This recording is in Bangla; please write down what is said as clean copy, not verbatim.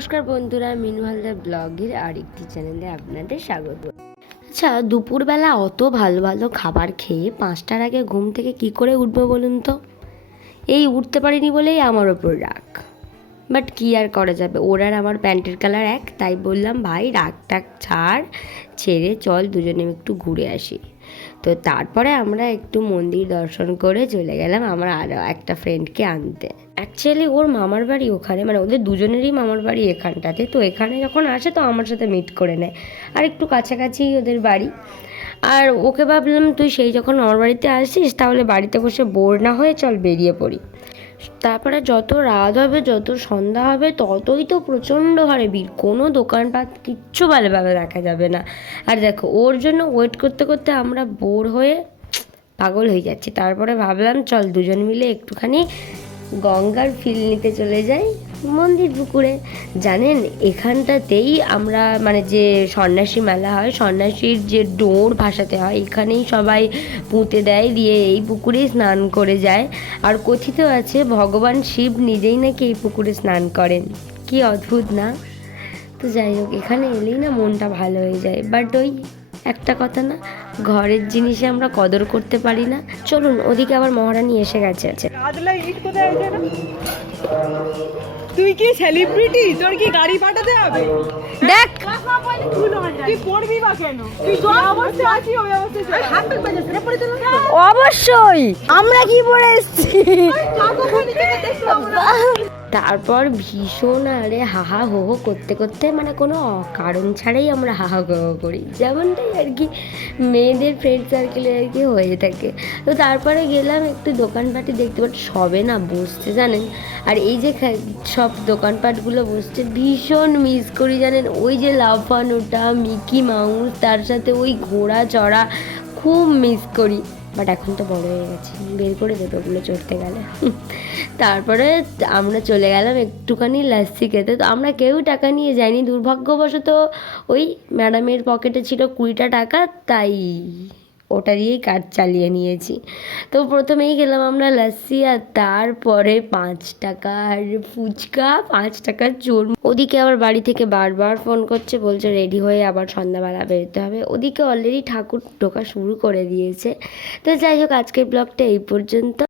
নমস্কার বন্ধুরা, মিনু হালদার ব্লগের আরেকটি চ্যানেলে আপনাদের স্বাগত। আচ্ছা, দুপুরবেলা অত ভালো ভালো খাবার খেয়ে 5টার আগে ঘুম থেকে কি করে উঠবো বলুন তো? এই উঠতে পারিনি বলেই আমার ওপর রাগ। বাট কি আর করা যাবে, ওর আর আমার প্যান্টের কালার এক, তাই বললাম ভাই রাগটা ছেড়ে চল দুজনে একটু ঘুরে আসি। তো তারপরে আমরা একটু মন্দির দর্শন করে চলে গেলাম আমার আরও একটা ফ্রেন্ডকে আনতে। অ্যাকচুয়ালি ওর মামার বাড়ি ওখানে, মানে ওদের দুজনেরই মামার বাড়ি এখানটাতে। তো এখানে যখন আসে তো আমার সাথে মিট করে নেয়, আর একটু কাছাকাছি ওদের বাড়ি। আর ওকে ভাবলাম তুই সেই যখন আমার বাড়িতে আসিস তাহলে বাড়িতে বসে বোর না হয়ে চল বেরিয়ে পড়ি। তারপরে যত রাত হবে, যত সন্ধ্যা হবে, ততই তো প্রচণ্ড হারে ভিড়, কোনো দোকানপাট কিচ্ছু ভালোভাবে দেখা যাবে না। আর দেখো ওর জন্য ওয়েট করতে করতে আমরা বোর হয়ে পাগল হয়ে যাচ্ছি। তারপরে ভাবলাম চল দুজন মিলে একটুখানি গঙ্গার ফিল নিতে চলে যাই মন্দির পুকুরে। জানেন এখানটাতেই আমরা, মানে যে সন্ন্যাসী মেলা হয়, সন্ন্যাসীর যে ডোর ভাসাতে হয়, এখানেই সবাই পুঁতে দেয়, দিয়ে এই পুকুরেই স্নান করে যায়। আর কথিত আছে ভগবান শিব নিজেই নাকি এই পুকুরে স্নান করেন। কি অদ্ভুত না? তো যাই হোক, এখানে এলেই না মনটা ভালো হয়ে যায়। বাট ওই একটা কথা না, ঘরের জিনিসে আমরা কদর করতে পারি না। চলুন, ওদিকে আবার মহারানী এসে গেছে। তুই কি সেলিব্রিটি? তোর কি গাড়ি পাঠাতে হবে? দেখ তুই পড়বি বা কেন? তুই যে অবস্থায় আছিস ওই অবস্থায় অবশ্যই আমরা কি পরে এসেছি। তারপর ভীষণ আরে হাহা হো হো করতে করতে, মানে কোনো কারণ ছাড়াই আমরা হাহা হো হো করি, যেমনটাই আর কি মেয়েদের ফ্রেন্ড সার্কেলে আর কি হয়ে থাকে। তো তারপরে গেলাম একটু দোকানপাটি দেখতে, বাট সবে না বসছে জানেন। আর এই যে সব দোকানপাটগুলো বসছে ভীষণ মিস করি জানেন। ওই যে লাফানোটা, মিকি মাউস, তার সাথে ওই ঘোড়া চড়া খুব মিস করি। বাট এখন তো বড় হয়ে গেছি, বের করে দেবে ওগুলো চড়তে গেলে। তারপরে আমরা চলে গেলাম একটুখানি লাস্সি খেতে। তো আমরা কেউ টাকা নিয়ে যাইনি, দুর্ভাগ্যবশত ওই ম্যাডামের পকেটে ছিল 20টা টাকা, তাই ওটা দিয়েই কাজ চালিয়ে নিয়েছি। তো প্রথমেই গেলাম আমরা লাস্সি, আর তারপরে 5 টাকার ফুচকা, 5 টাকার চোর। ওদিকে আবার বাড়ি থেকে বারবার ফোন করছে, বলছে রেডি হয়ে আবার সন্ধ্যাবেলা বেরোতে হবে। ওদিকে অলরেডি ঠাকুর ঢোকা শুরু করে দিয়েছে। তো যাই হোক, আজকের ব্লগটা এই পর্যন্ত।